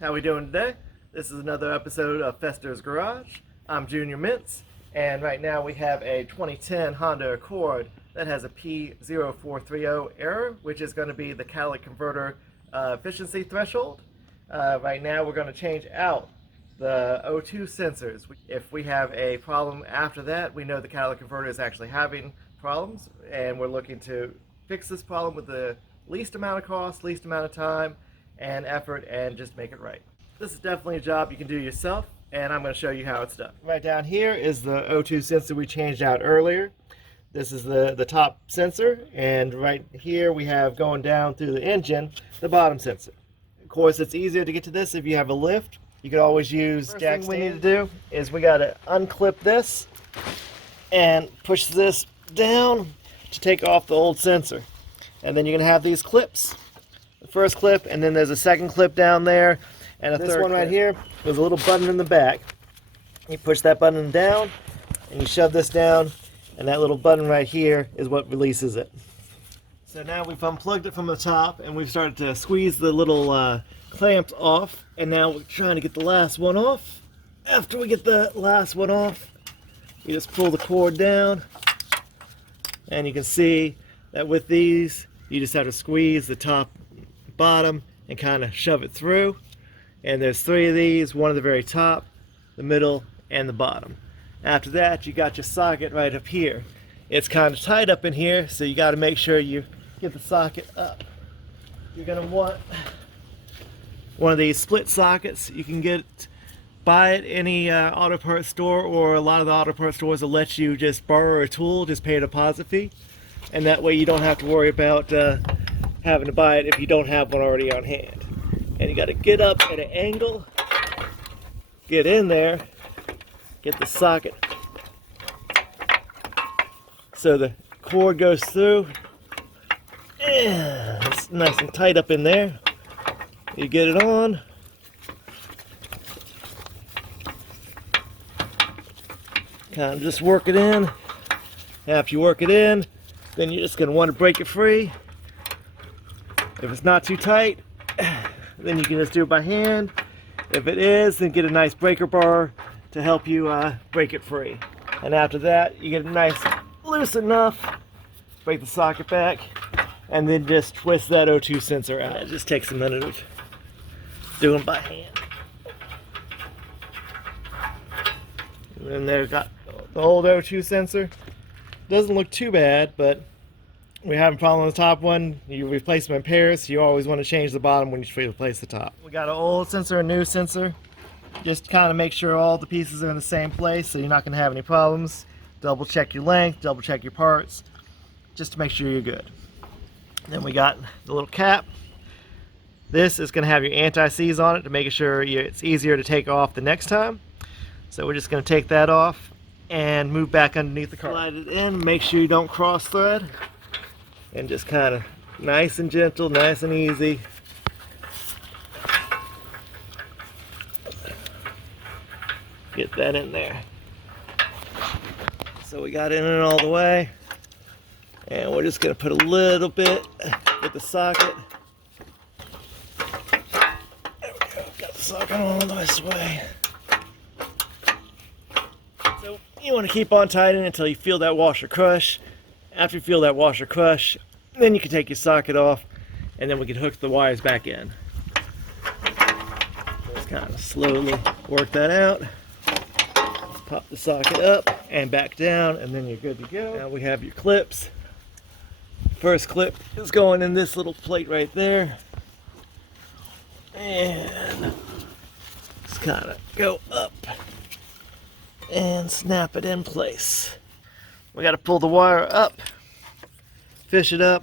How we doing today? This is another episode of Fester's Garage. I'm Junior Mintz, and right now we have a 2010 Honda Accord that has a P0430 error, which is going to be the catalytic converter efficiency threshold. Right now we're going to change out the O2 sensors. If we have a problem after that, we know the catalytic converter is actually having problems, and we're looking to fix this problem with the least amount of cost, least amount of time and effort, and just make it right. This is definitely a job you can do yourself, and I'm going to show you how it's done. Right down here is the O2 sensor we changed out earlier. This is the top sensor, and right here we have going down through the engine the bottom sensor. Of course, it's easier to get to this if you have a lift. You could always use jack stand. What we need to do is we got to unclip this and push this down to take off the old sensor, and then you're going to have these clips. The first clip, and then there's a second clip down there, and a third one right here. There's a little button in the back. You push that button down, and you shove this down, and that little button right here is what releases it. So now we've unplugged it from the top, and we've started to squeeze the little clamps off, and now we're trying to get the last one off. After we get the last one off, you just pull the cord down, and you can see that with these, you just have to squeeze the top, bottom, and kind of shove it through. And there's 3 of these, one at the very top, the middle, and the bottom. After that, you got your socket right up here. It's kind of tight up in here, so you got to make sure you get the socket up. You're going to want one of these split sockets. You can buy at any auto parts store, or a lot of the auto parts stores will let you just borrow a tool, just pay a deposit fee, and that way you don't have to worry about having to buy it if you don't have one already on hand. And you got to get up at an angle, get in there, get the socket so the cord goes through. Yeah, it's nice and tight up in there. You get it on. Kind of just work it in. After you work it in, then you're just going to want to break it free. If it's not too tight, then you can just do it by hand. If it is, then get a nice breaker bar to help you break it free. And after that, you get it nice loose enough, break the socket back, and then just twist that O2 sensor out. It just takes a minute of doing by hand. And then they've got the old O2 sensor. Doesn't look too bad, but we have a problem on the top one. You replace them in pairs. You always want to change the bottom when you replace the top. We got an old sensor, a new sensor. Just kind of make sure all the pieces are in the same place, so you're not going to have any problems. Double check your length, double check your parts, just to make sure you're good. Then we got the little cap. This is going to have your anti-seize on it to make sure it's easier to take off the next time. So we're just going to take that off and move back underneath the car. Slide it in, make sure you don't cross thread. And just kind of nice and gentle, nice and easy. Get that in there. So we got it in all the way. And we're just going to put a little bit with the socket. There we go. Got the socket on this way. So you want to keep on tightening until you feel that washer crush. After you feel that washer crush, then you can take your socket off, and then we can hook the wires back in. Just kind of slowly work that out. Pop the socket up and back down, and then you're good to go. Now we have your clips. First clip is going in this little plate right there. And just kind of go up and snap it in place. We got to pull the wire up, fish it up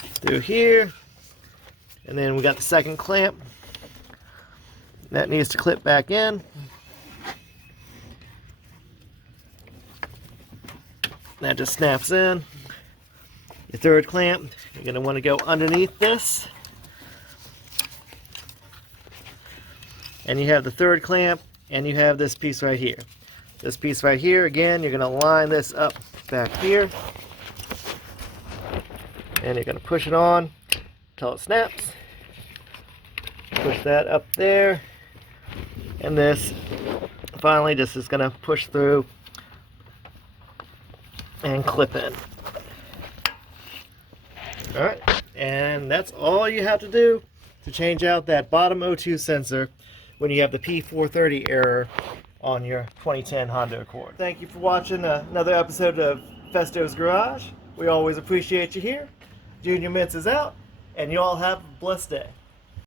through here, and then we got the second clamp that needs to clip back in. That just snaps in. Your third clamp, you're going to want to go underneath this, and you have the third clamp, and you have this piece right here. This piece right here, again, you're going to line this up back here, and you're going to push it on until it snaps. push that up there, and this finally just is going to push through and clip in. Alright, and that's all you have to do to change out that bottom O2 sensor when you have the P430 error on your 2010 Honda Accord. Thank you for watching another episode of Festo's Garage. We always appreciate you here. Junior Mintz is out, and you all have a blessed day.